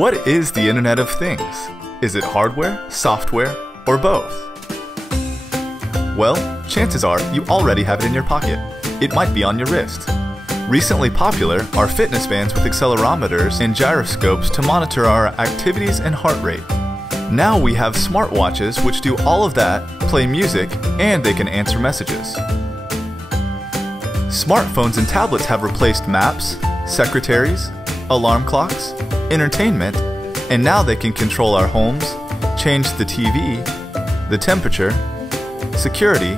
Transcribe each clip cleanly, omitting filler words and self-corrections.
What is the Internet of Things? Is it hardware, software, or both? Well, chances are you already have it in your pocket. It might be on your wrist. Recently popular are fitness bands with accelerometers and gyroscopes to monitor our activities and heart rate. Now we have smartwatches which do all of that, play music, and they can answer messages. Smartphones and tablets have replaced maps, secretaries, alarm clocks, entertainment, and now they can control our homes, change the TV, the temperature, security,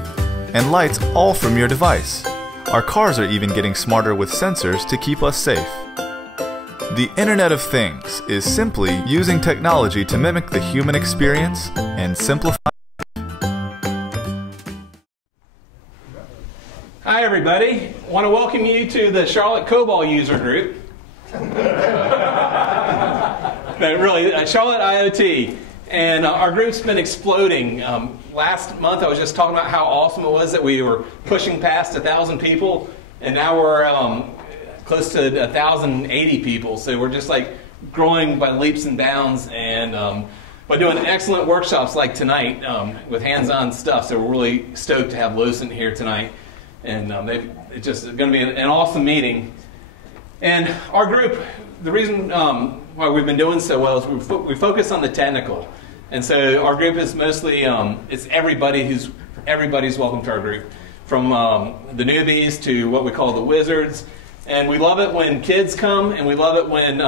and lights all from your device. Our cars are even getting smarter with sensors to keep us safe. The Internet of Things is simply using technology to mimic the human experience and simplify. Hi everybody, I want to welcome you to the Charlotte COBOL user group. No, really, Charlotte IoT. And our group's been exploding. Last month I was just talking about how awesome it was that we were pushing past 1,000 people, and now we're close to 1,080 people. So we're just like growing by leaps and bounds, and by doing excellent workshops like tonight with hands-on stuff. So we're really stoked to have Losant here tonight, and it's just going to be an awesome meeting. And our group, the reason why we've been doing so well is we focus on the technical. And so our group is mostly, it's everybody's welcome to our group. From the newbies to what we call the wizards. And we love it when kids come, and we love it when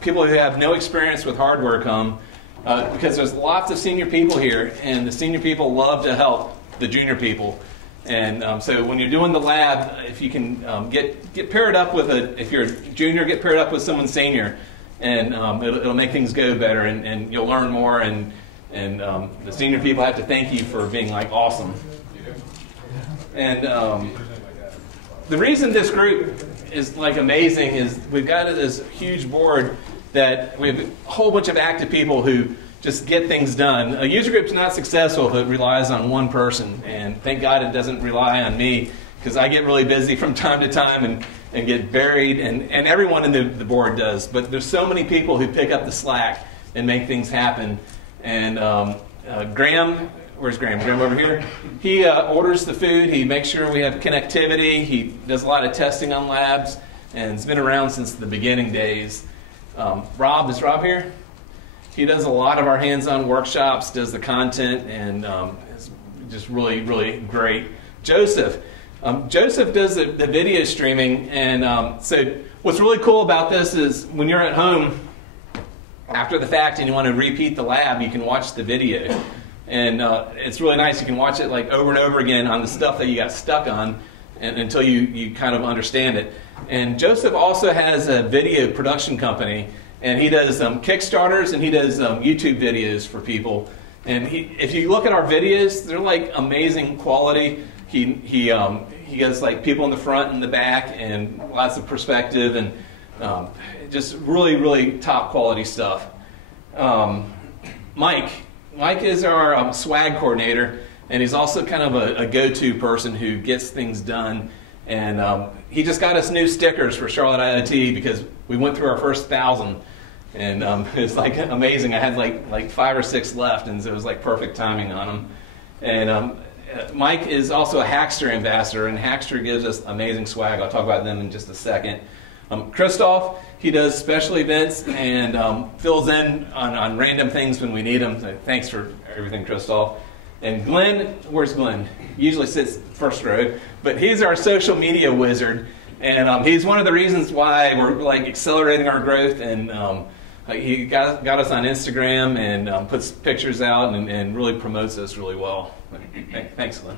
people who have no experience with hardware come, because there's lots of senior people here, and the senior people love to help the junior people. And so when you're doing the lab, if you can get paired up with if you're a junior, get paired up with someone senior, and it'll make things go better, and you'll learn more, and the senior people have to thank you for being like awesome. And the reason this group is like amazing is we've got this huge board that we have a whole bunch of active people who just get things done. A user group's not successful if it relies on one person, and thank God it doesn't rely on me, because I get really busy from time to time and get buried, and everyone in the board does. But there's so many people who pick up the slack and make things happen. And Graham, where's Graham? Graham over here? He orders the food, he makes sure we have connectivity, he does a lot of testing on labs, and has been around since the beginning days. Rob, is Rob here? He does a lot of our hands-on workshops, does the content, and is just really, really great. Joseph does the video streaming, and so what's really cool about this is when you're at home after the fact and you want to repeat the lab, you can watch the video. And it's really nice. You can watch it like over and over again on the stuff that you got stuck on until you kind of understand it. And Joseph also has a video production company, and he does Kickstarters, and he does YouTube videos for people. And if you look at our videos, they're like amazing quality. He has like people in the front and the back, and lots of perspective, and just really, really top quality stuff. Mike is our swag coordinator, and he's also kind of a go-to person who gets things done. And he just got us new stickers for Charlotte IoT because we went through our first 1,000. And it's like amazing. I had like 5 or 6 left, and so it was like perfect timing on them. And Mike is also a Hackster ambassador, and Hackster gives us amazing swag. I'll talk about them in just a second. Christoph, he does special events and fills in on random things when we need him. So thanks for everything, Christoph. And Glenn, where's Glenn? He usually sits first row, but he's our social media wizard, and he's one of the reasons why we're like accelerating our growth. And he got us on Instagram and puts pictures out and really promotes us really well. Thanks, Glenn.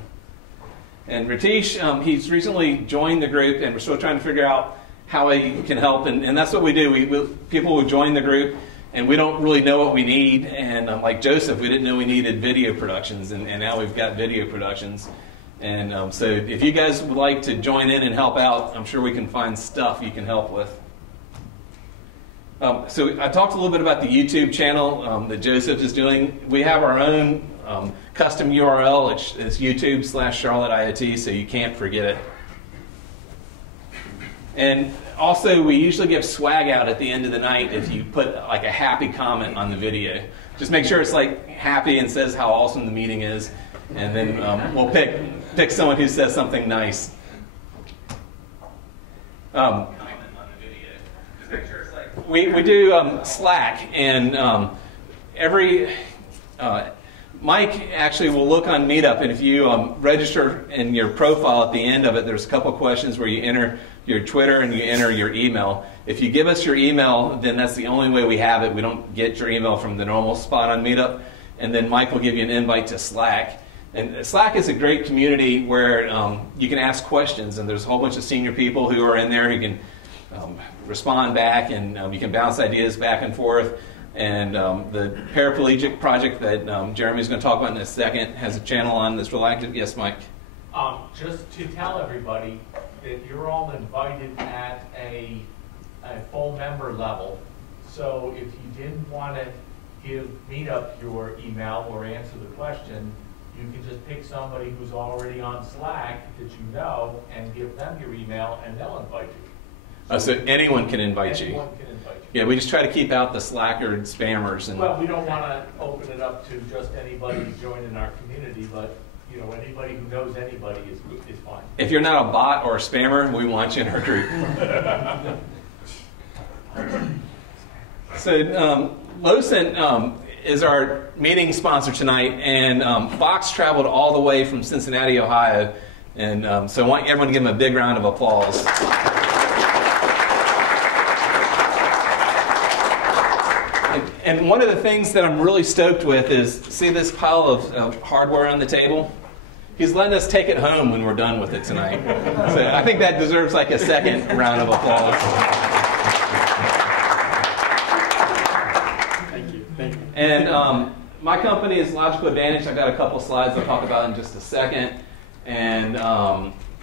And Ratish, he's recently joined the group, and we're still trying to figure out how he can help, and that's what we do. People will join the group, and we don't really know what we need. And like Joseph, we didn't know we needed video productions, and now we've got video productions. And so if you guys would like to join in and help out, I'm sure we can find stuff you can help with. So I talked a little bit about the YouTube channel that Joseph is doing. We have our own custom URL. It's YouTube/Charlotte IoT, so you can't forget it. And also, we usually give swag out at the end of the night if you put like a happy comment on the video. Just make sure it's like happy and says how awesome the meeting is, and then we'll pick someone who says something nice. We do Slack, and Mike actually will look on Meetup, and if you register in your profile at the end of it, there's a couple of questions where you enter your Twitter and you enter your email. If you give us your email, then that's the only way we have it. We don't get your email from the normal spot on Meetup, and then Mike will give you an invite to Slack. And Slack is a great community where you can ask questions, and there's a whole bunch of senior people who are in there who can respond back, and you can bounce ideas back and forth. And the paraplegic project that Jeremy's going to talk about in a second has a channel on that's real active. Yes, Mike? Just to tell everybody that you're all invited at a full member level. So if you didn't want to give Meetup your email or answer the question, you can just pick somebody who's already on Slack that you know and give them your email, and they'll invite you. So anyone can invite you. Anyone can invite you. Yeah, we just try to keep out the slacker and spammers. And well, we don't want to open it up to just anybody joining our community, but you know, anybody who knows anybody is fine. If you're not a bot or a spammer, we want you in our group. So Losant is our meeting sponsor tonight, and Fox traveled all the way from Cincinnati, Ohio, and so I want everyone to give him a big round of applause. And one of the things that I'm really stoked with is, see this pile of hardware on the table? He's letting us take it home when we're done with it tonight. So I think that deserves like a second round of applause. Thank you. Thank you. And my company is Logical Advantage. I've got a couple slides I'll talk about in just a second. And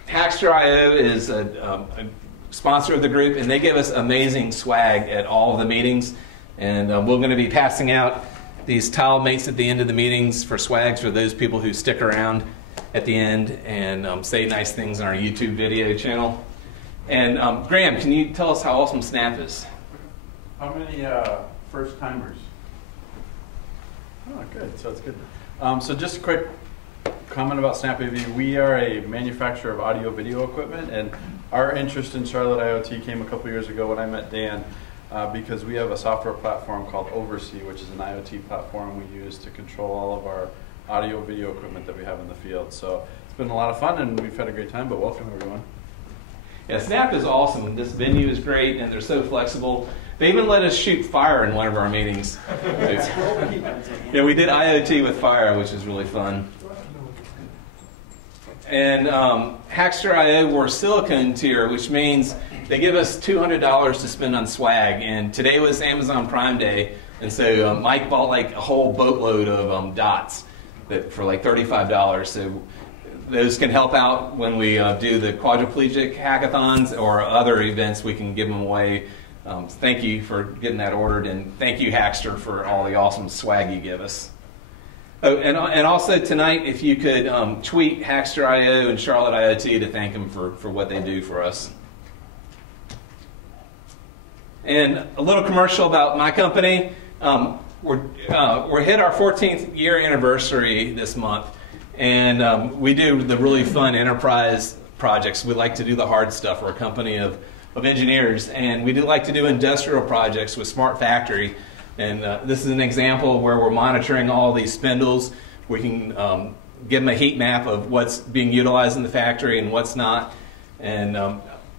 Hackster.io is a sponsor of the group, and they give us amazing swag at all of the meetings. And we're going to be passing out these tile mates at the end of the meetings for swags for those people who stick around at the end and say nice things on our YouTube video channel. And Graham, can you tell us how awesome Snap is? How many first-timers? Oh, good. So it's good. So just a quick comment about Snap AV. We are a manufacturer of audio-video equipment, and our interest in Charlotte IoT came a couple years ago when I met Dan. Because we have a software platform called Oversee, which is an IoT platform we use to control all of our audio-video equipment that we have in the field. So it's been a lot of fun, and we've had a great time, but welcome, everyone. Yeah, Snap is awesome. This venue is great, and they're so flexible. They even let us shoot fire in one of our meetings. Yeah, we did IoT with fire, which is really fun. And Hackster.io, we're silicone tier, which means they give us $200 to spend on swag. And today was Amazon Prime Day, and so Mike bought like a whole boatload of dots for like $35. So those can help out when we do the quadriplegic hackathons or other events. We can give them away. Thank you for getting that ordered, and thank you, Hackster, for all the awesome swag you give us. Oh, and also tonight, if you could tweet Hackster.io and Charlotte IoT to thank them for what they do for us. And a little commercial about my company. We're hit our 14th year anniversary this month, and we do the really fun enterprise projects. We like to do the hard stuff. We're a company of engineers, and we do like to do industrial projects with Smart Factory. And this is an example where we're monitoring all these spindles. We can give them a heat map of what's being utilized in the factory and what's not, and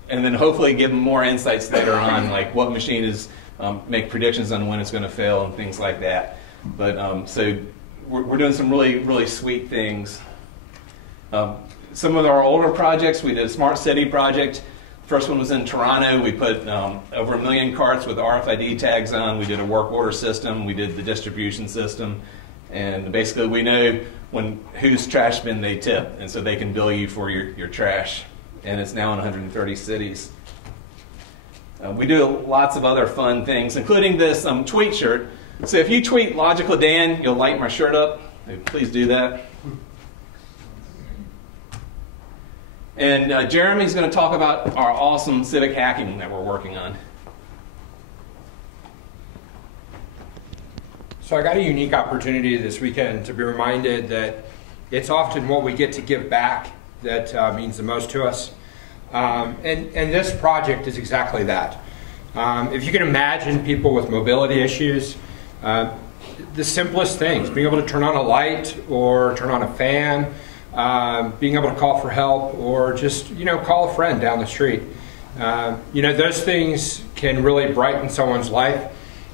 then hopefully give them more insights later on, like what machine is make predictions on when it's going to fail and things like that. But so we're doing some really sweet things. Some of our older projects, we did a smart city project. First one was in Toronto. We put over 1 million carts with RFID tags on. We did a work order system. We did the distribution system. And basically we know whose trash bin they tip, and so they can bill you for your trash. And it's now in 130 cities. We do lots of other fun things, including this tweet shirt. So if you tweet Logical Dan, you'll light my shirt up. Please do that. And Jeremy's going to talk about our awesome civic hacking that we're working on. So I got a unique opportunity this weekend to be reminded that it's often what we get to give back that means the most to us. And this project is exactly that. If you can imagine people with mobility issues, the simplest things, being able to turn on a light or turn on a fan, being able to call for help, or just call a friend down the street. Those things can really brighten someone's life.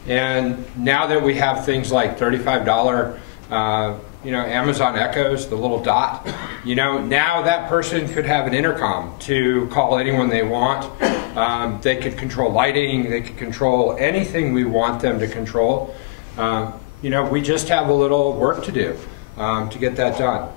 And now that we have things like $35, Amazon Echoes, the little dot, now that person could have an intercom to call anyone they want. They could control lighting. They could control anything we want them to control. We just have a little work to do to get that done.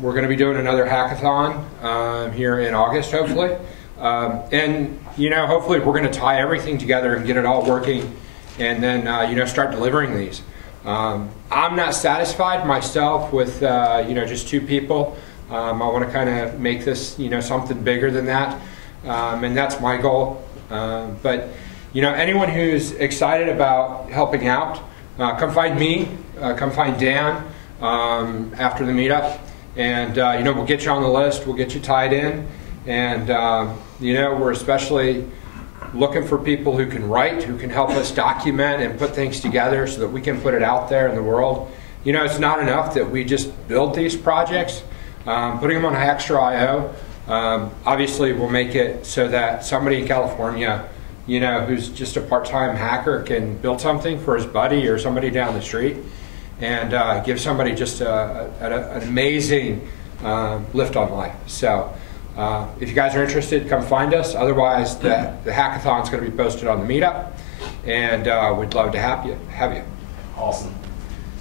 We're going to be doing another hackathon here in August, hopefully. And hopefully we're going to tie everything together and get it all working, and then start delivering these. I'm not satisfied myself with just 2 people. I want to kind of make this something bigger than that, and that's my goal. But anyone who's excited about helping out, come find me, come find Dan after the meetup, and we'll get you on the list, we'll get you tied in, and we're especially looking for people who can write, who can help us document and put things together so that we can put it out there in the world. It's not enough that we just build these projects. Putting them on Hackster.io obviously will make it so that somebody in California, who's just a part-time hacker, can build something for his buddy or somebody down the street, and give somebody just an amazing lift on life. So if you guys are interested, come find us. Otherwise, the hackathon is going to be posted on the meetup, and we'd love to have you. Awesome.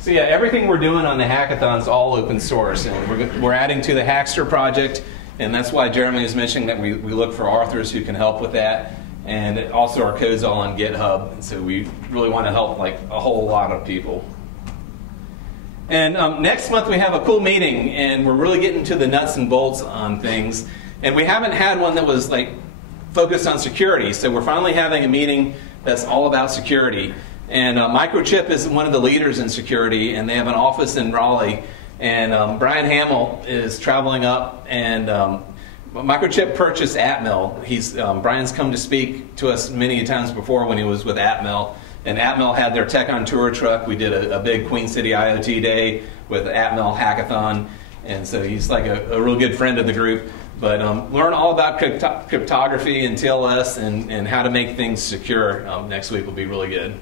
So yeah, everything we're doing on the hackathon is all open source, and we're adding to the Hackster project, and that's why Jeremy was mentioning that we look for authors who can help with that. And also our code's all on GitHub, and so we really want to help like a whole lot of people. And next month we have a cool meeting, and we're really getting to the nuts and bolts on things. And we haven't had one that was like focused on security, so we're finally having a meeting that's all about security. And Microchip is one of the leaders in security, and they have an office in Raleigh. And Brian Hamill is traveling up, and Microchip purchased Atmel. Brian's come to speak to us many times before when he was with Atmel. And Atmel had their Tech on Tour truck. We did a big Queen City IoT day with Atmel Hackathon. And so he's like a real good friend of the group. But learn all about cryptography and TLS and how to make things secure next week will be really good.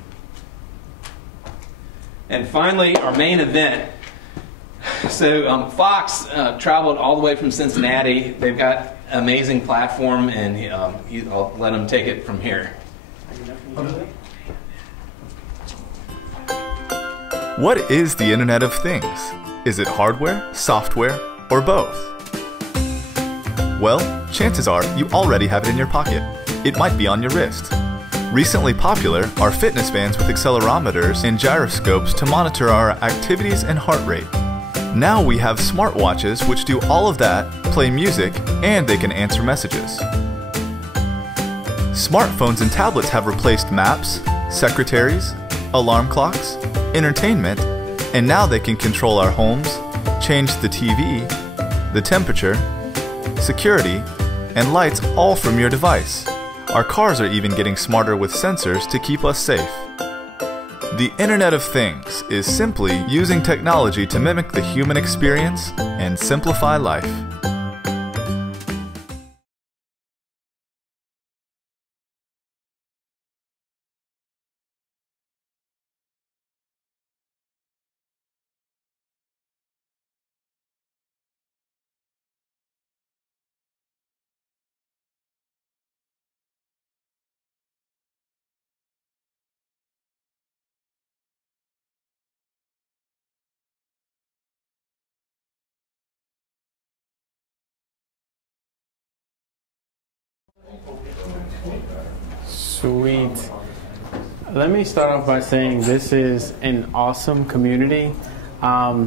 And finally, our main event. So Fox traveled all the way from Cincinnati. They've got an amazing platform, and I'll let him take it from here. What is the Internet of Things? Is it hardware, software, or both? Well, chances are you already have it in your pocket. It might be on your wrist. Recently popular are fitness bands with accelerometers and gyroscopes to monitor our activities and heart rate. Now we have smartwatches which do all of that, play music, and they can answer messages. Smartphones and tablets have replaced maps, secretaries, alarm clocks, entertainment, and now they can control our homes, change the TV, the temperature, security, and lights all from your device. Our cars are even getting smarter with sensors to keep us safe. The Internet of Things is simply using technology to mimic the human experience and simplify life. Sweet. Let me start off by saying this is an awesome community. I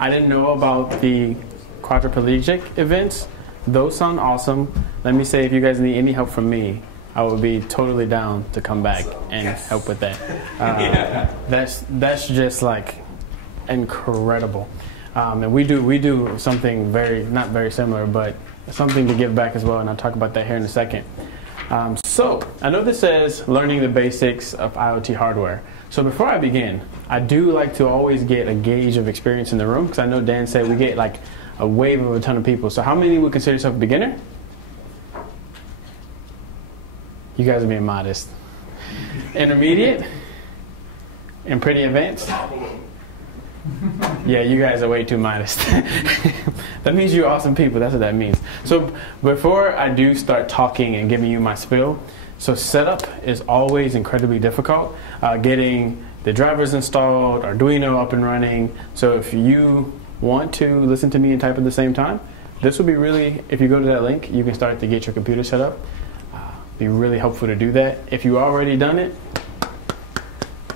didn't know about the quadriplegic events, those sound awesome. Let me say, if you guys need any help from me, I would be totally down to come back and help with that. That's just like incredible. And we do something not very similar, but something to give back as well, and I'll talk about that here in a second. So I know this says learning the basics of IoT hardware. So before I begin, I do like to always get a gauge of experience in the room, because I know Dan said we get like a wave of a ton of people. So how many would consider yourself a beginner? You guys are being modest. Intermediate? And pretty advanced? Yeah, you guys are way too modest. That means you're awesome people. That's what that means. So before I do start talking and giving you my spiel, so setup is always incredibly difficult. Getting the drivers installed, Arduino up and running. So if you want to listen to me and type at the same time, this will be really, if you go to that link, you can start to get your computer set up. Be really helpful to do that. If you already done it,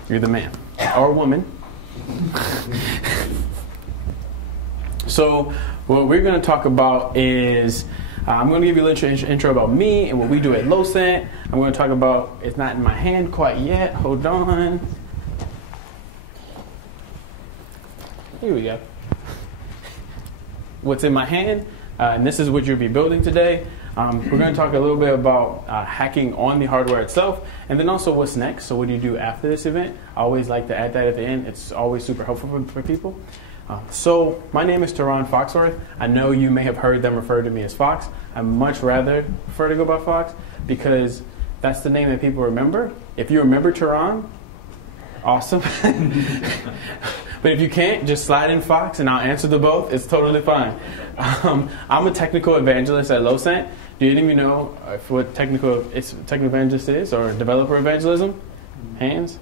you're the man or woman. So what we're going to talk about is, I'm going to give you a little intro about me and what we do at Losant. I'm going to talk about, it's not in my hand quite yet, hold on. Here we go. What's in my hand, and this is what you'll be building today. We're going to talk a little bit about hacking on the hardware itself, and then also what's next. So what do you do after this event? I always like to add that at the end. It's always super helpful for people. So my name is Taron Foxworth. I know you may have heard them refer to me as Fox. I much rather prefer to go by Fox because that's the name that people remember. If you remember Taron, awesome. But if you can't, just slide in Fox and I'll answer to both. It's totally fine. I'm a technical evangelist at Losant. Do any of you know what technical evangelist is, or developer evangelism? Hands?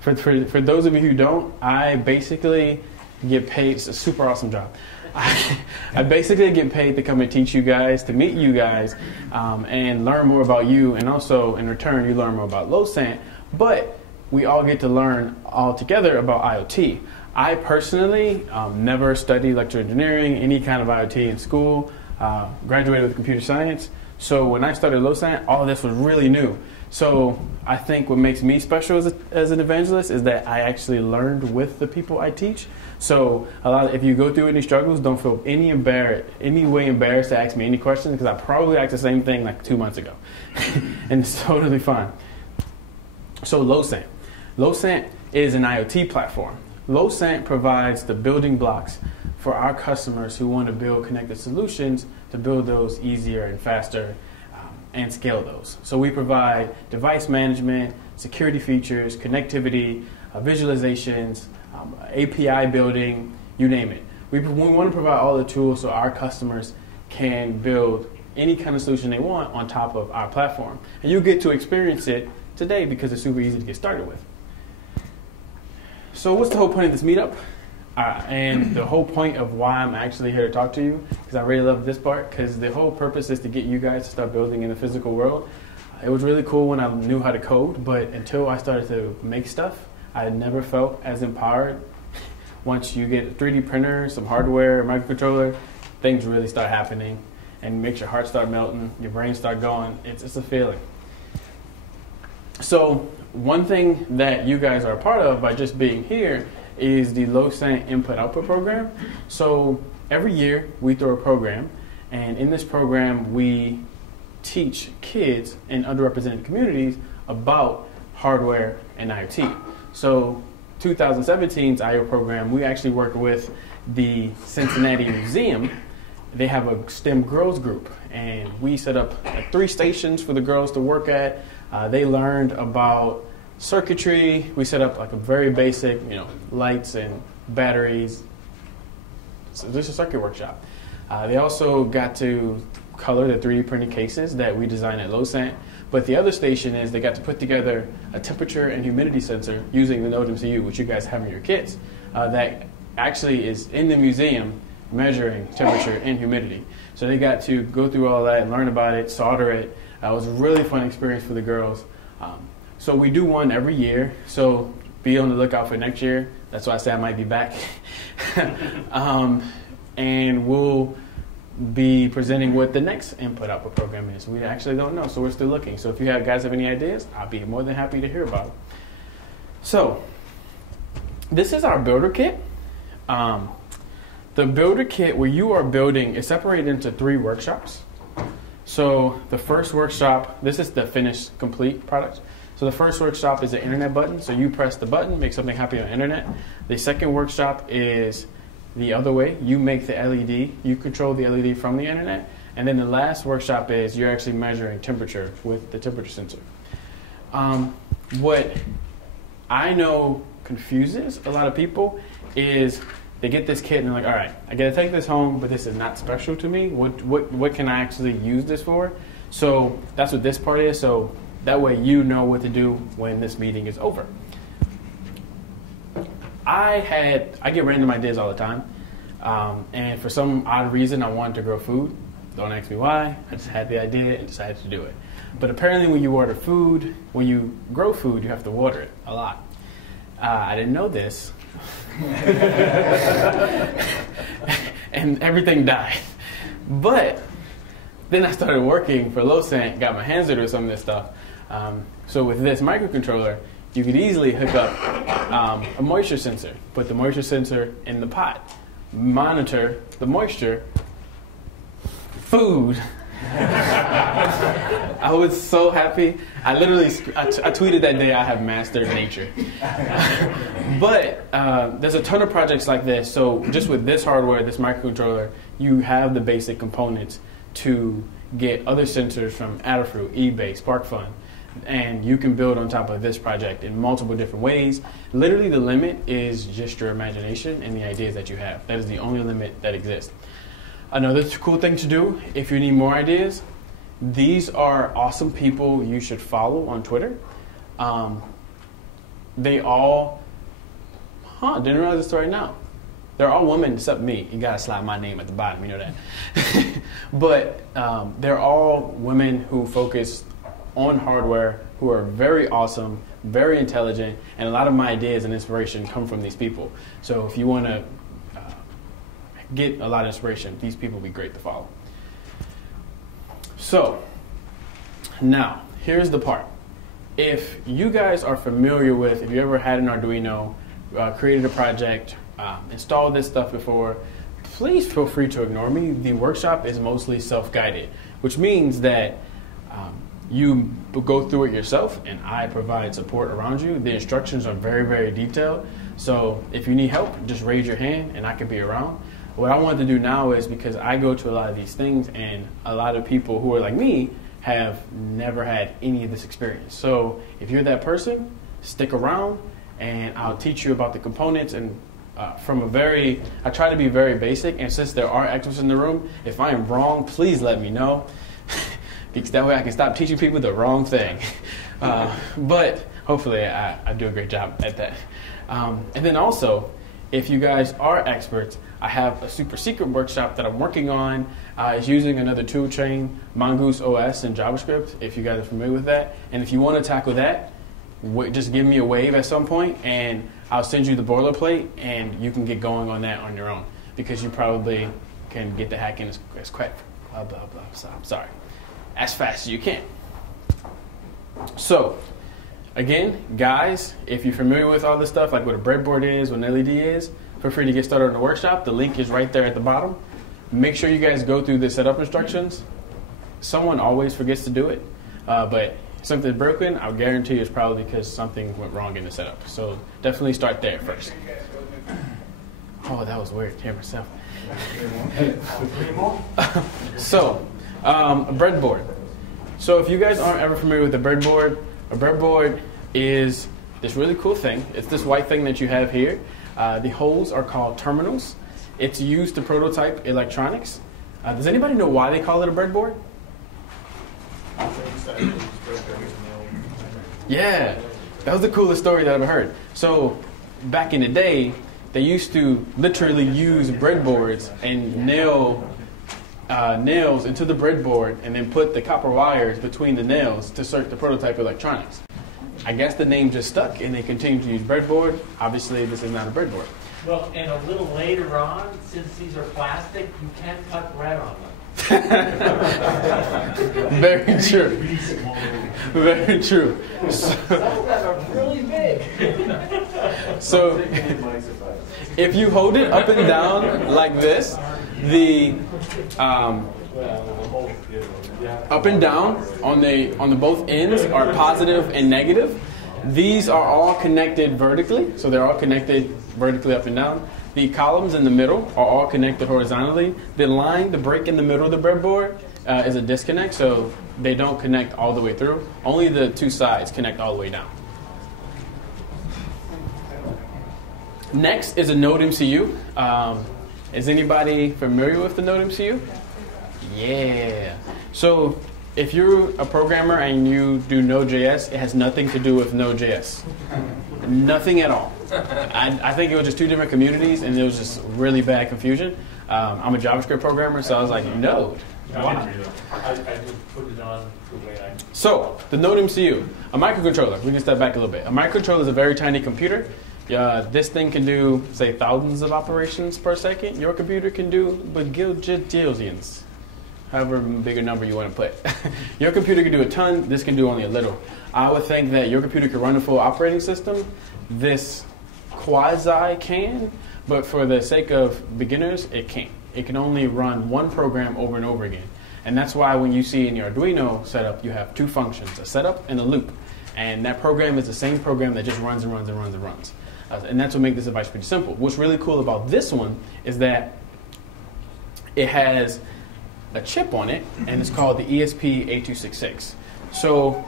For those of you who don't, I basically get paid. It's a super awesome job. I basically get paid to come and teach you guys, to meet you guys, and learn more about you, and also in return you learn more about Losant. But we all get to learn all together about IoT. I personally never studied electrical engineering, any kind of IoT in school, graduated with computer science. So when I started Losant, all of this was really new. So I think what makes me special as an evangelist is that I actually learned with the people I teach. So if you go through any struggles, don't feel any way embarrassed to ask me any questions, because I probably asked the same thing like 2 months ago. And it's totally fine. So Losant. Losant is an IoT platform. Losant provides the building blocks for our customers who want to build connected solutions to build those easier and faster and scale those. So we provide device management, security features, connectivity, visualizations, API building, you name it. We want to provide all the tools so our customers can build any kind of solution they want on top of our platform. And you get to experience it today because it's super easy to get started with. So what's the whole point of this meetup? And the whole point of why I'm actually here to talk to you, because I really love this part, because the whole purpose is to get you guys to start building in the physical world. It was really cool when I knew how to code, but until I started to make stuff, I never felt as empowered. Once you get a 3D printer, some hardware, a microcontroller, things really start happening and makes your heart start melting, your brain start going. It's a feeling. So one thing that you guys are a part of by just being here is the Losant Input-Output program. So every year we throw a program, and in this program we teach kids in underrepresented communities about hardware and IoT. So 2017's IO program, we actually worked with the Cincinnati Museum. They have a STEM girls group, and we set up 3 stations for the girls to work at. They learned about circuitry. We set up like a very basic, lights and batteries. So this is a circuit workshop. They also got to color the 3D printed cases that we designed at Losant. But the other station is they got to put together a temperature and humidity sensor using the Node MCU, which you guys have in your kits, that actually is in the museum measuring temperature and humidity. So they got to go through all that and learn about it, solder it. It was a really fun experience for the girls. So we do one every year, so be on the lookout for next year. That's why I say I might be back. And we'll be presenting what the next input-output program is. We actually don't know, so we're still looking. So if you guys have any ideas, I'll be more than happy to hear about it. So this is our builder kit. The builder kit where you are building is separated into 3 workshops. So the first workshop, this is the finished complete product. So the first workshop is the internet button. So you press the button, make something happen on the internet. The second workshop is the other way. You make the LED, you control the LED from the internet. And then the last workshop is you're actually measuring temperature with the temperature sensor. What I know confuses a lot of people is they get this kit and they're like, all right, I got to take this home, but this is not special to me. What can I actually use this for? So that's what this part is. So that way you know what to do when this meeting is over. I get random ideas all the time. And for some odd reason, I wanted to grow food. Don't ask me why. I just had the idea and decided to do it. But apparently when you order food, when you grow food, you have to water it a lot. I didn't know this. And everything died. But then I started working for Losant, got my hands dirty with some of this stuff. So with this microcontroller, you could easily hook up a moisture sensor, put the moisture sensor in the pot, monitor the moisture, food. I was so happy. I tweeted that day, I have mastered nature. But there's a ton of projects like this. So just with this hardware, this microcontroller, you have the basic components to get other sensors from Adafruit, eBay, SparkFun. And you can build on top of this project in multiple different ways. Literally the limit is just your imagination and the ideas that you have. That is the only limit that exists. Another cool thing to do, if you need more ideas, these are awesome people you should follow on Twitter. They all, didn't realize this right now. They're all women except me. You gotta slide my name at the bottom, you know that. But they're all women who focus on hardware, who are very awesome, very intelligent, and a lot of my ideas and inspiration come from these people. So if you want to get a lot of inspiration, these people will be great to follow. So now, here's the part. If you guys are familiar with, if you ever had an Arduino, created a project, installed this stuff before, please feel free to ignore me. The workshop is mostly self-guided, which means that you go through it yourself, and I provide support around you. The instructions are very, very detailed. So if you need help, just raise your hand, and I can be around. What I want to do now is, because I go to a lot of these things, and a lot of people who are like me have never had any of this experience. So if you're that person, stick around, and I'll teach you about the components. And I try to be very basic. And since there are experts in the room, if I am wrong, please let me know. Because that way I can stop teaching people the wrong thing. But hopefully I do a great job at that. And then also, if you guys are experts, I have a super secret workshop that I'm working on. It's using another tool chain, Mongoose OS and JavaScript, if you guys are familiar with that. And if you want to tackle that, just give me a wave at some point, and I'll send you the boilerplate, and you can get going on that on your own, because you probably can get the hack in as quick, blah, blah, blah. So I'm sorry. As fast as you can. So, again, guys, if you're familiar with all this stuff, like what a breadboard is, what an LED is, feel free to get started on the workshop. The link is right there at the bottom. Make sure you guys go through the setup instructions. Someone always forgets to do it, but if something's broken, I'll guarantee it's probably because something went wrong in the setup. So definitely start there first. Oh, that was weird. Hear myself. So, a breadboard. So if you guys aren't ever familiar with a breadboard is this really cool thing. It's this white thing that you have here. The holes are called terminals. It's used to prototype electronics. Does anybody know why they call it a breadboard? Yeah, that was the coolest story that I've heard. So back in the day, they used to literally use breadboards and nail nails into the breadboard and then put the copper wires between the nails to circuit the prototype electronics. I guess the name just stuck and they continued to use breadboard. Obviously, this is not a breadboard. Well, and a little later on, since these are plastic, you can cut thread on them. Very true. Very true. Some of them are really big. So if you hold it up and down like this, the up and down on the both ends are positive and negative. These are all connected vertically, so they're all connected vertically up and down. The columns in the middle are all connected horizontally. The line, the break in the middle of the breadboard is a disconnect, so they don't connect all the way through. Only the two sides connect all the way down. Next is a Node MCU. Is anybody familiar with the Node MCU? Yeah. So if you're a programmer and you do Node.js, it has nothing to do with Node.js. Nothing at all. I think it was just two different communities, and there was just really bad confusion. I'm a JavaScript programmer, so I was like, Node. Wow. I just put it on the way I... So, the Node MCU, a microcontroller. We can step back a little bit. A microcontroller is a very tiny computer. This thing can do, say, thousands of operations per second. Your computer can do bajillions. However big a number you want to put. Your computer can do a ton. This can do only a little. I would think that your computer can run a full operating system. This quasi can, but for the sake of beginners, it can't. It can only run one program over and over again. And that's why when you see in your Arduino setup, you have two functions, a setup and a loop. And that program is the same program that just runs and runs and runs and runs. And that's what makes this device pretty simple. What's really cool about this one is that it has a chip on it, and it's called the ESP8266. So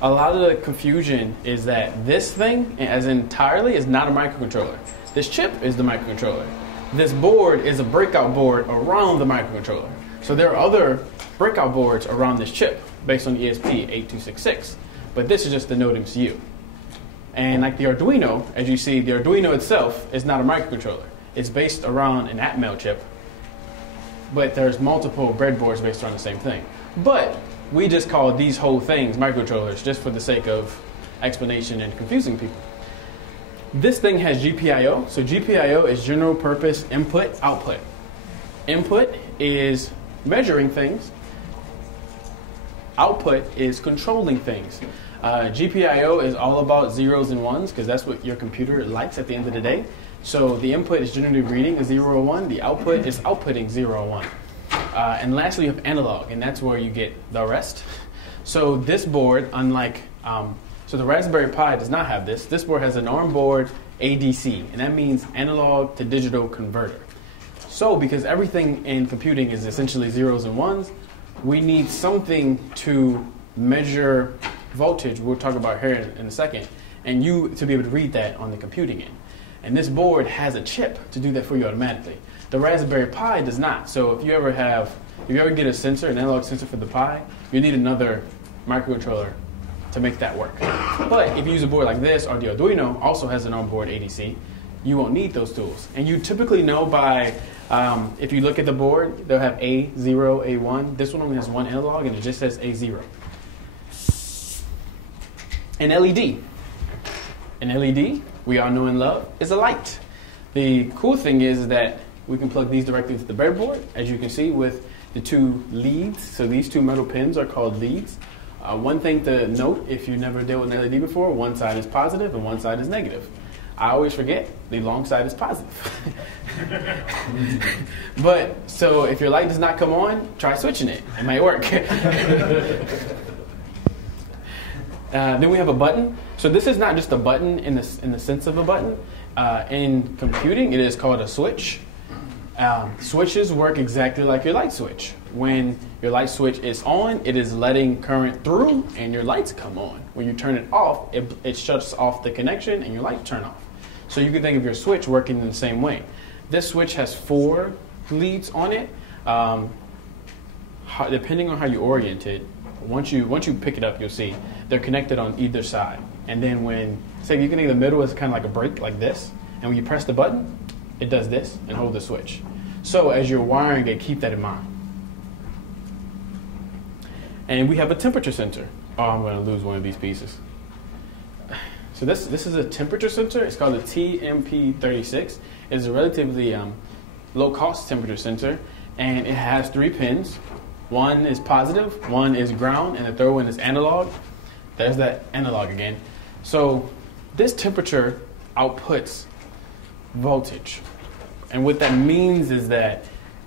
a lot of the confusion is that this thing, as entirely, is not a microcontroller. This chip is the microcontroller. This board is a breakout board around the microcontroller. So there are other breakout boards around this chip based on ESP8266. But this is just the Node MCU. And like the Arduino, as you see, the Arduino itself is not a microcontroller. It's based around an Atmel chip. But there's multiple breadboards based on the same thing. But we just call these whole things microcontrollers just for the sake of explanation and confusing people. This thing has GPIO. So GPIO is general purpose input, output. Input is measuring things. Output is controlling things. GPIO is all about zeros and ones because that's what your computer likes at the end of the day. So the input is generally reading a 0 or 1. The output is outputting 0 or 1. And lastly, you have analog, and that's where you get the rest. So this board, unlike, so the Raspberry Pi does not have this. This board has an ARM board ADC, and that means analog to digital converter. So because everything in computing is essentially zeros and ones, we need something to measure voltage, we'll talk about here in a second, and you to be able to read that on the computing end. And this board has a chip to do that for you automatically. The Raspberry Pi does not. So if you ever get a sensor, an analog sensor for the Pi, you need another microcontroller to make that work. But if you use a board like this, or the Arduino also has an on-board ADC, you won't need those tools. And you typically know by, if you look at the board, they'll have A0, A1. This one only has one analog, and it just says A0. An LED. An LED, we all know and love, is a light. The cool thing is that we can plug these directly into the breadboard, as you can see with the two leads. So these two metal pins are called leads. One thing to note, if you've never dealt with an LED before, one side is positive and one side is negative. I always forget the long side is positive. But, so if your light does not come on, try switching it. It might work. Then we have a button. So this is not just a button in the sense of a button. In computing, it is called a switch. Switches work exactly like your light switch. When your light switch is on, it is letting current through and your lights come on. When you turn it off, it shuts off the connection and your lights turn off. So you can think of your switch working in the same way. This switch has 4 leads on it. Depending on how you orient it, once you pick it up, you'll see they're connected on either side. And then say you can think of the middle as kind of like a brake like this, and when you press the button, it does this and hold the switch. So as you're wiring it, keep that in mind. And we have a temperature sensor. Oh, I'm going to lose one of these pieces. So this is a temperature sensor. It's called a TMP36. It's a relatively low-cost temperature sensor, and it has 3 pins. One is positive, one is ground, and the third one is analog. There's that analog again. So this temperature outputs voltage. And what that means is that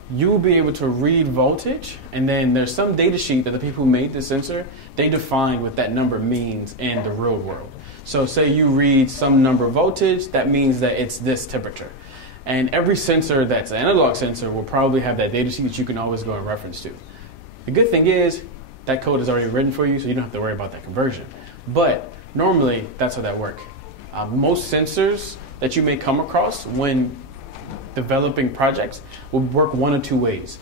you'll be able to read voltage, and then there's some data sheet that the people who made the sensor, they define what that number means in the real world. So say you read some number voltage, that means that it's this temperature. And every sensor that's an analog sensor will probably have that data sheet that you can always go and reference to. The good thing is that code is already written for you, so you don't have to worry about that conversion. But normally, that's how that works. Most sensors that you may come across when developing projects will work one of 2 ways.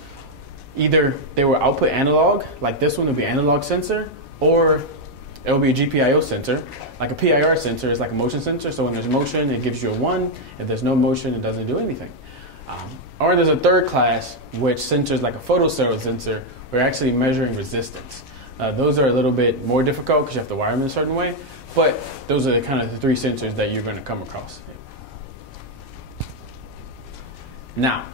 Either they will output analog, like this one will be an analog sensor, or it will be a GPIO sensor. Like a PIR sensor is like a motion sensor, so when there's motion, it gives you a 1. If there's no motion, it doesn't do anything. Or there's a third class, which sensors like a photocell sensor, we're actually measuring resistance. Those are a little bit more difficult because you have to wire them in a certain way, but those are kind of the 3 sensors that you're going to come across. Now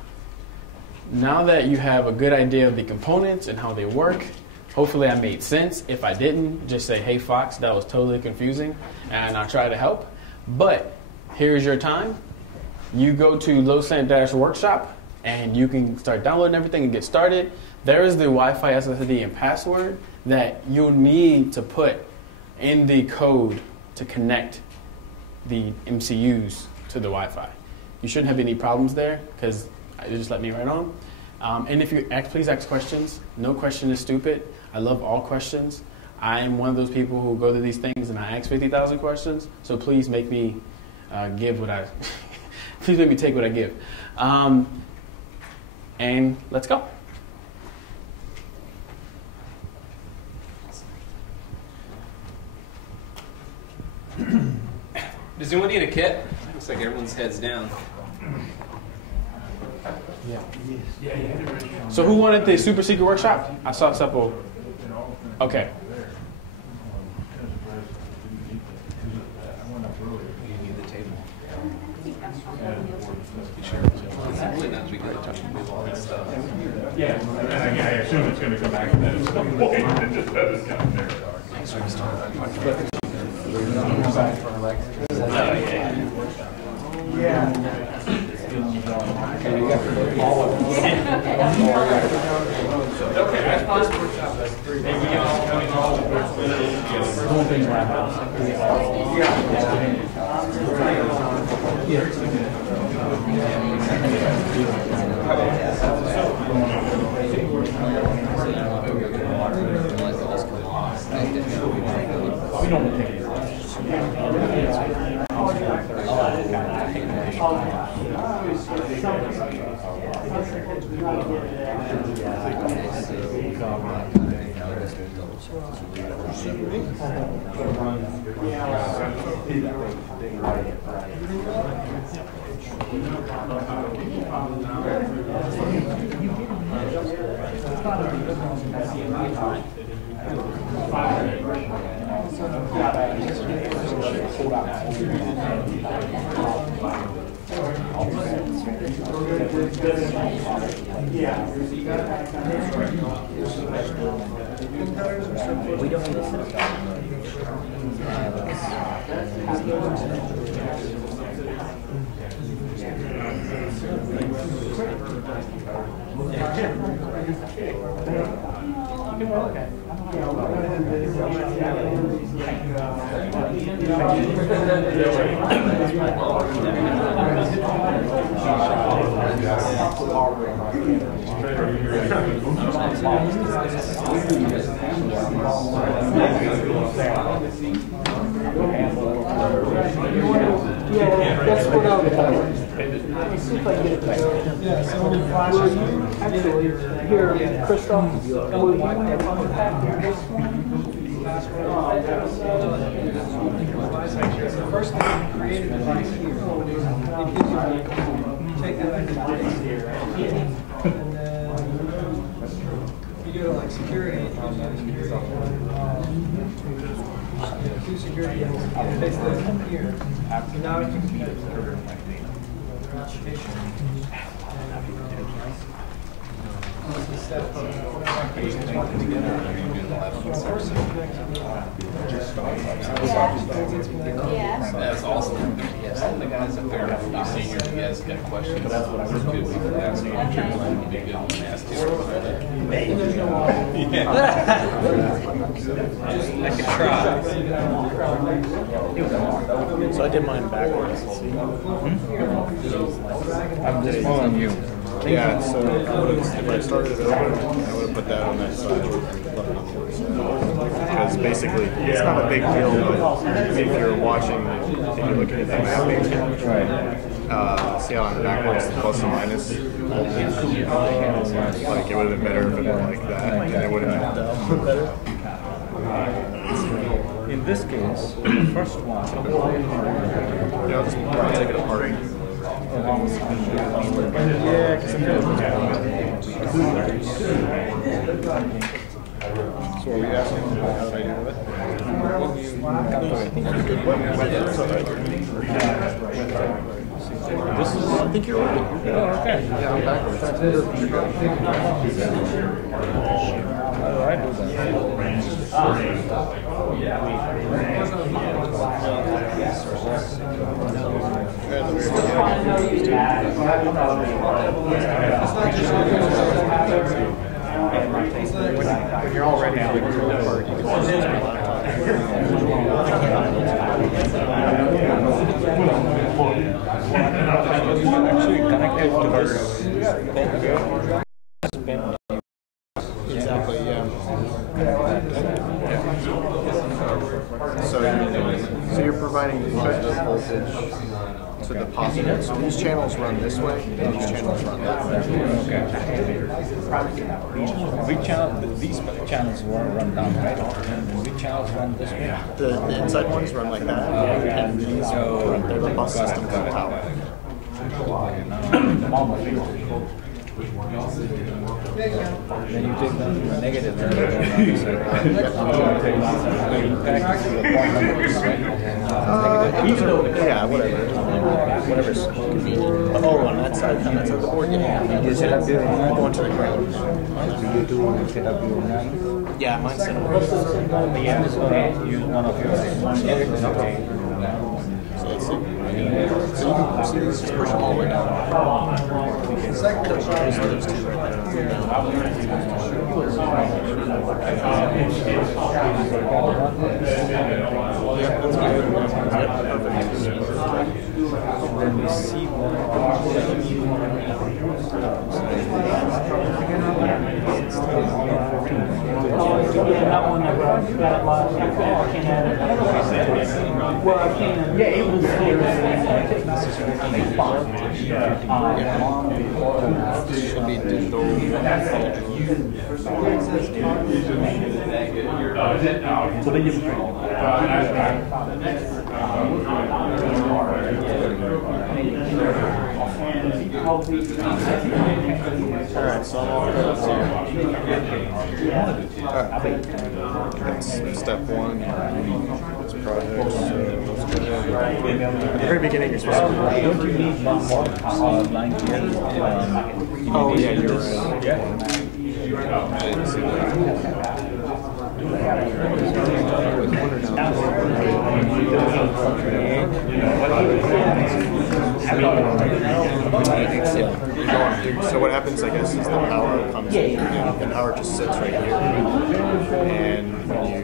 that you have a good idea of the components and how they work, hopefully I made sense. If I didn't, just say, hey Fox, that was totally confusing, and I'll try to help. But here's your time. You go to Losant Workshop, and you can start downloading everything and get started. There is the Wi-Fi SSID and password that you'll need to put in the code to connect the MCUs to the Wi-Fi. You shouldn't have any problems there because it just let me right on. And if you please ask questions. No question is stupid. I love all questions. I am one of those people who go to these things and I ask 50,000 questions. So please make me give what I. Please make me take what I give. And let's go. Does anyone need a kit? Looks like everyone's heads down. So who wanted the super secret workshop? I saw several. Okay. Yeah, and I assume it's going to come back to that at some point. It just doesn't come there. First thing we created right here, it gives you take that and then you go to like security, to security, and basically come here. So now you can your application. That's awesome. Yes, the guys up there, you seniors, you guys got questions. That's what I was good with. That's the answer. Would be good when asked you. I could try. So I did mine backwards. I'm just following you. Yeah, so if I started it over, I would have put that on that side. Because basically, it's not a big deal, but if you're watching and you're looking at the mapping, see how on the backwards the plus and minus? Like, it would have been better if it were like that, and it would have been better. In this case, the first one. Yeah, I'll just take it apart. Yeah, because I'm going So are we asking how did I do with it? This is, I think you're right. Oh, okay. Yeah, I'm backwards. How do I do that? When you're all ready to go to the part, you can just use my laptop. Actually connected to her pen. Exactly, yeah. So you're providing positive voltage to the positive. So these channels run this way, and these channels run that way. Okay. Which channel? These channels run down, right? And which channels run this way? Yeah. The inside ones run like that, and these run, they're the bus system for the power. Then you take the negative and yeah, whatever. Whatever's convenient. Oh, on that side of the board, yeah. you set up your own. Going to the ground. You do set up your own. Yeah, mine's set up. Yeah, so use one of yours. So let's see. So you can see these, just push them all the way down. Those two right there. Yeah, that's good. Yep, perfect. Then we see That one that got it last year. I can't add it. Well, I can. Yeah, it was This should be digital. So they just Alright, so I'm all those here. Alright, that's step one. It's projects. At the very beginning, you're supposed to. don't you need one more line here? Oh, yeah, you're right. Yeah. I didn't see that. So what happens, I guess, is the power comes in, and the power just sits right here. And when you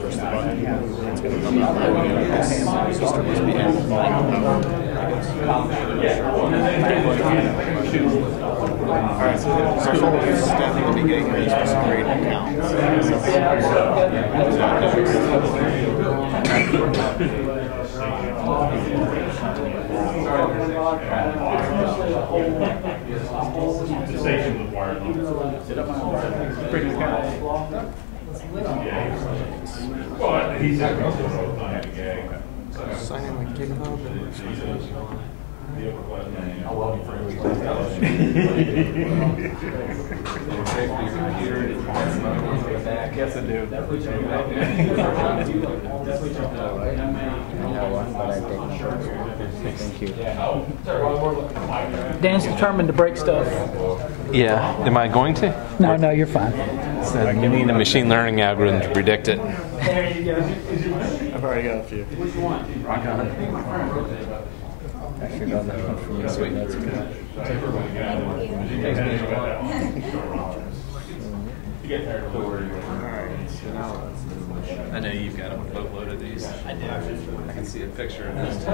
push the button, it's going to come out that way. This system must be able to power, I guess. Alright, so follow this step in the beginning where you're supposed to create accounts. The station was wired on. Pretty good. Well, he said most of the time, Sign in with GitHub. Yes, I do. Thank you. Dan's determined to break stuff. Yeah. Am I going to? No, you're fine. So you need a machine learning algorithm to predict it. There you go. I've already got a few. Actually, got that one from this week. That's good. I know you've got a boatload of these. I do. I can see a picture of this too. I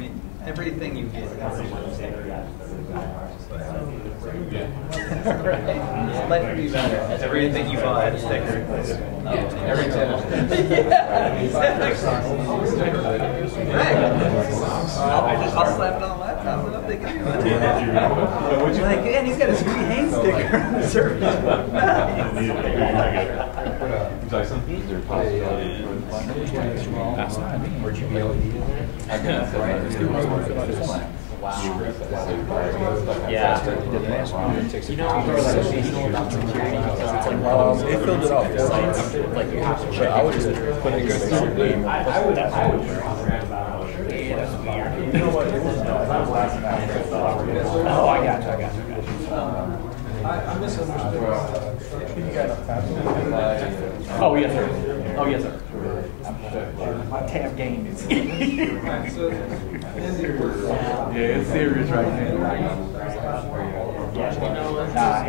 mean, everything you get. Life would be better. Everything you buy is sticker. Every time. I'll slap it on my laptop. I'm not thinking about it. Like, and he's got a sweet hand sticker on the surface. Where'd you be able to do Yeah. It filled it out. Like, but I would just put it in the game. Oh, I got you. I misunderstood. Oh, yes, sir. My tab game is. Yeah, it's serious right now. I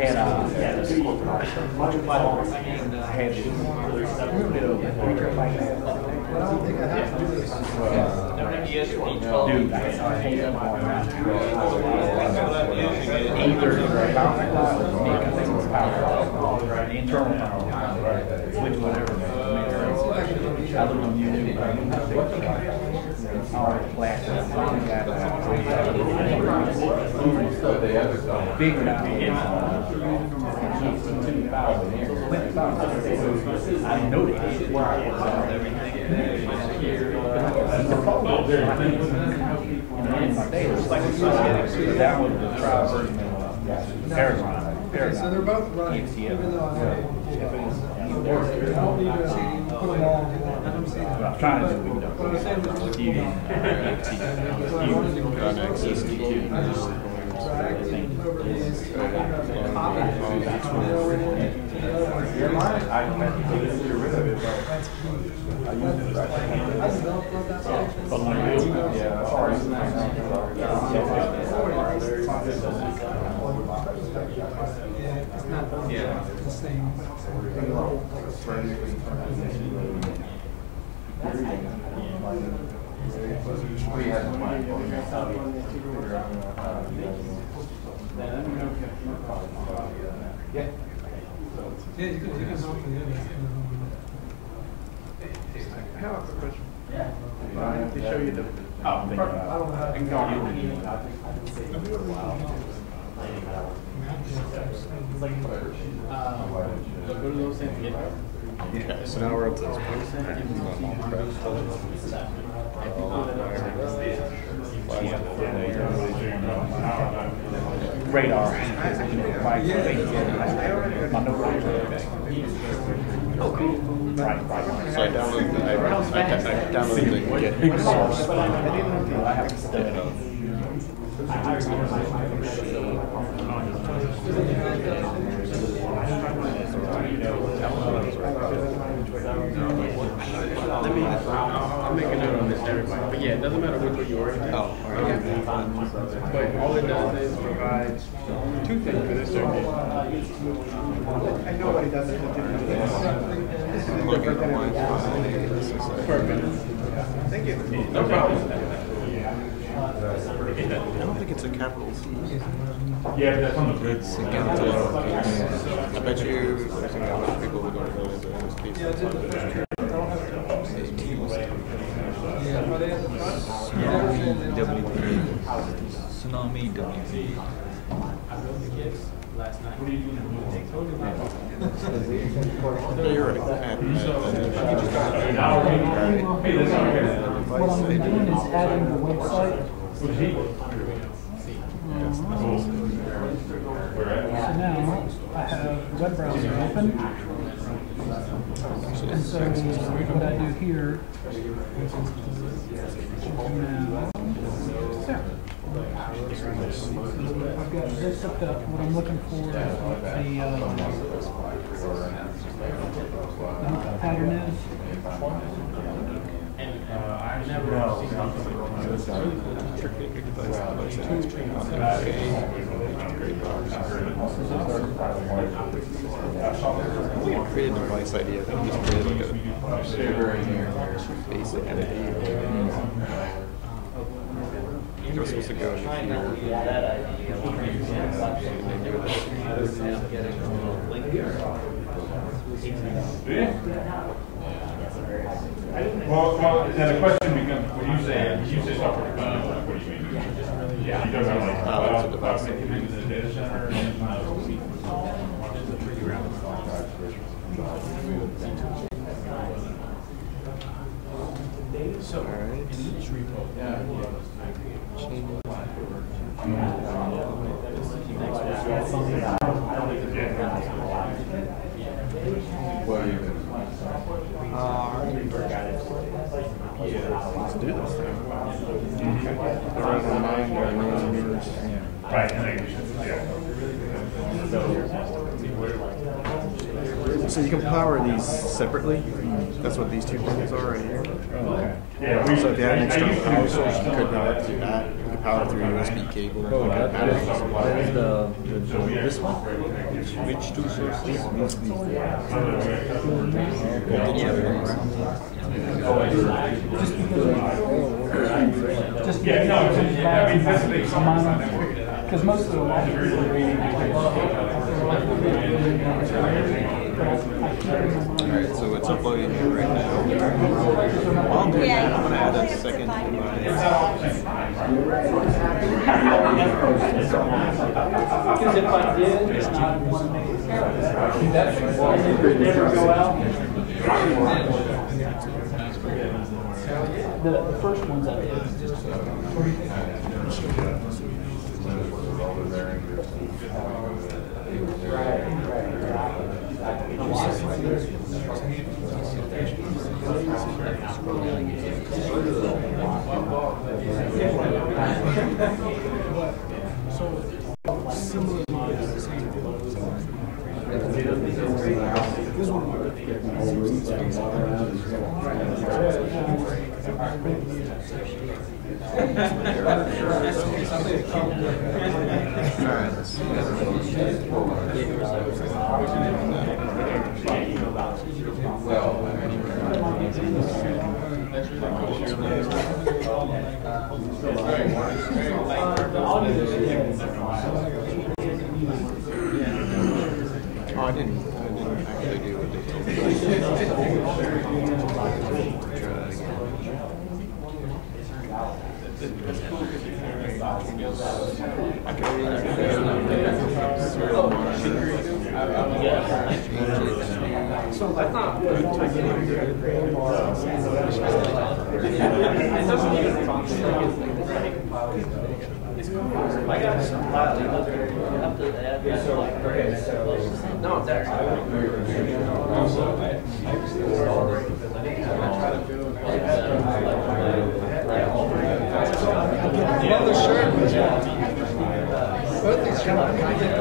had internal power, which whatever. Other one you knew. All plastic. Big now. I know they did. That was the trial version of Paragon. So they're both running, even though I put them all. What I'm trying to do, It's not the same. Yeah, you can help me. I have a question. to show you the. Oh, I don't know how to go on. Go to those things. Okay, so now we're up to this point. Radar. Oh, cool. Right. So I downloaded the Get source. I have to step it up. I'll make a note on this to everybody. But yeah, it doesn't matter which one you order. Oh, okay. But all it does is provide two things for this circuit. I know what he does. Perfect. Thank you. No problem. I don't think it's a capital C. Yeah, that's on the bridge. It's a capital lowercase. I bet you there's a lot of people who don't know this case. Tsunami WP. Last night. What are you doing? You're right. What I'm doing is adding the website. So now I have the web browser open. And so what I do here I've got this hooked up. What I'm looking for is what the pattern is. We created a device idea. I think we just created like a basic entity. It was supposed to go in here. Well, then the question becomes, when you say software development, what do you mean? Yeah, you don't have like cloud connected to the data center and So, in each repo, let's do this thing. Right, and then, So you can power these separately. That's what these two things are right here. Yeah, So if you had an external power source, you could power it through that. You could power it through a USB cable. This one? Which two sources? Just because most of the Alright, so it's uploading here right now. While I'm doing that, I'm going to add a second device. Because if I did, never go out. The first ones I did. Oh, I didn't actually do what they told me. So I thought I got some file. You have to add this. No, there.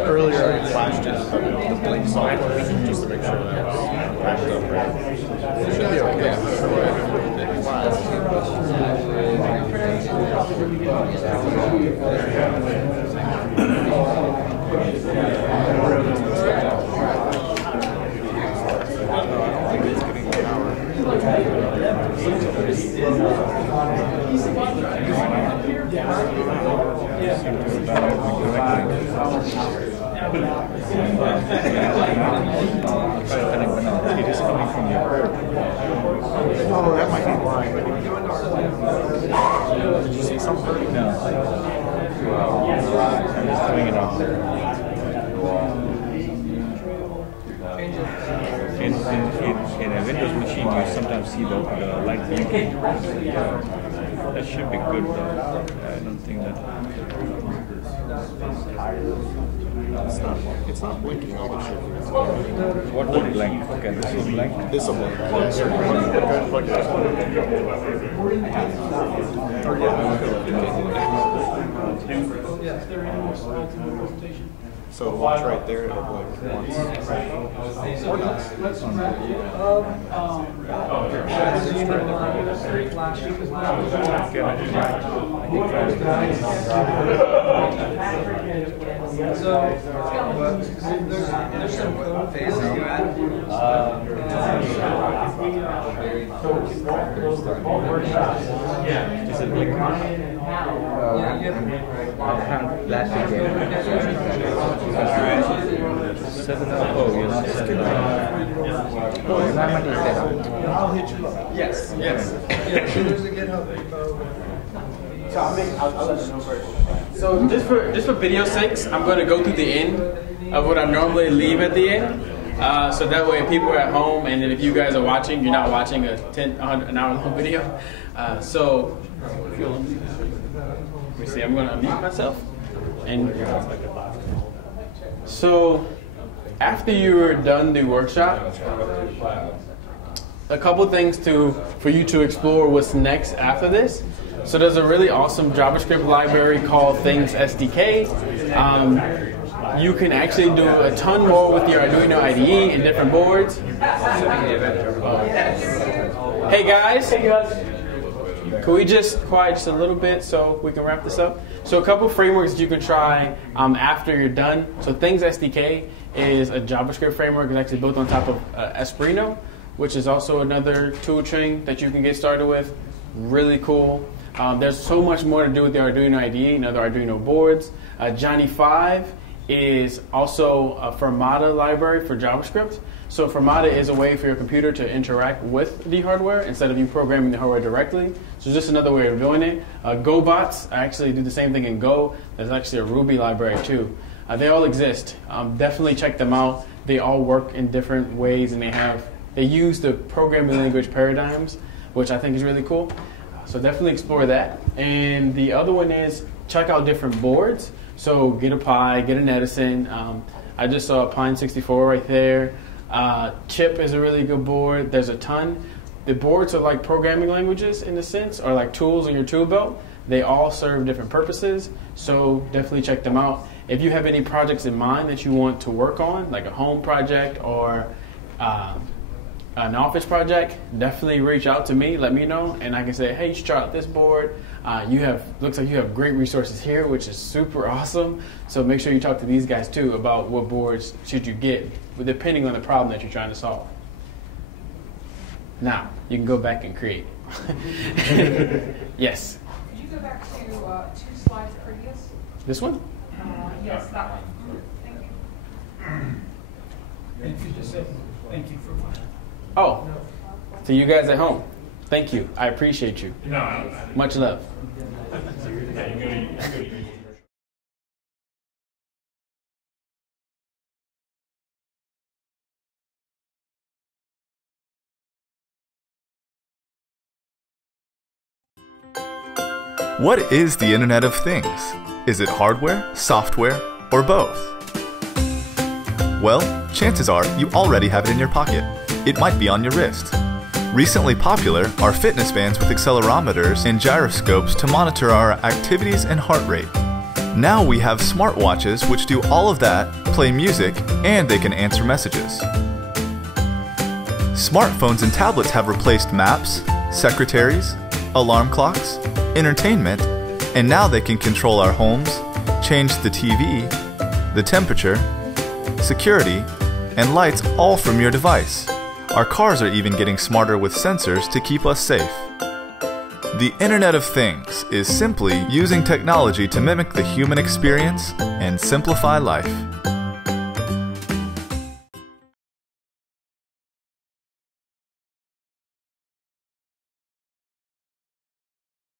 Earlier, I flashed in the Blink software just to make sure that was packed up right. It should be okay. It is coming from you. Oh, that might be why. Did you see something? No. I'm just doing it off there. Windows machine, you sometimes see the light blinking. That should be good though. I don't think that. It's not blinking. I'll show you. What would blink? Okay, this will blink. This will blink. Yeah, sure. Plug it in. So watch right there, it'll blink once. Or not. So, there's some code phases you add. Is it blinking? Set it up. Oh, you're not set it up. Oh, your memory is set up. I'll hit you up. Yes. Yeah, so there's a GitHub repo. So just for video sakes, I'm going to go through the end of what I normally leave at the end. So that way people are at home, and then if you guys are watching, you're not watching an hour long video. So let me see, I'm going to unmute myself. And so after you're done the workshop, a couple things for you to explore what's next after this. So there's a really awesome JavaScript library called Things SDK. You can actually do a ton more with your Arduino IDE and different boards. Hey guys. Can we just quiet just a little bit so we can wrap this up? So a couple frameworks that you can try after you're done. So Things SDK is a JavaScript framework. It's actually built on top of Espruino, which is also another tool chain that you can get started with. Really cool. There's so much more to do with the Arduino IDE and other Arduino boards. Johnny 5 is also a Fermata library for JavaScript. So Fermata is a way for your computer to interact with the hardware instead of you programming the hardware directly. So just another way of doing it. GoBots actually do the same thing in Go. There's actually a Ruby library too. They all exist. Definitely check them out. They all work in different ways, and they use the programming language paradigms, which I think is really cool. So definitely explore that. And the other one is check out different boards. So get a Pi, get an Edison. I just saw a Pine 64 right there. Chip is a really good board. There's a ton. The boards are like programming languages in a sense, or like tools in your tool belt. They all serve different purposes, so definitely check them out. If you have any projects in mind that you want to work on, like a home project or an office project, definitely reach out to me, let me know, and I can say, hey, you should try out this board. Looks like you have great resources here, which is super awesome. So make sure you talk to these guys too about what boards should you get, depending on the problem that you're trying to solve. Now, you can go back and create. Yes? Could you go back to 2 slides previous? This one? Yes, that one. Thank you. If you just say thank you for watching. Oh, to you guys at home, thank you. I appreciate you. Much love. What is the Internet of Things? Is it hardware, software, or both? Well, chances are you already have it in your pocket. It might be on your wrist. Recently popular are fitness bands with accelerometers and gyroscopes to monitor our activities and heart rate. Now we have smartwatches which do all of that, play music, and they can answer messages. Smartphones and tablets have replaced maps, secretaries, alarm clocks, entertainment, and now they can control our homes, change the TV, the temperature, security, and lights all from your device. Our cars are even getting smarter with sensors to keep us safe. The Internet of Things is simply using technology to mimic the human experience and simplify life.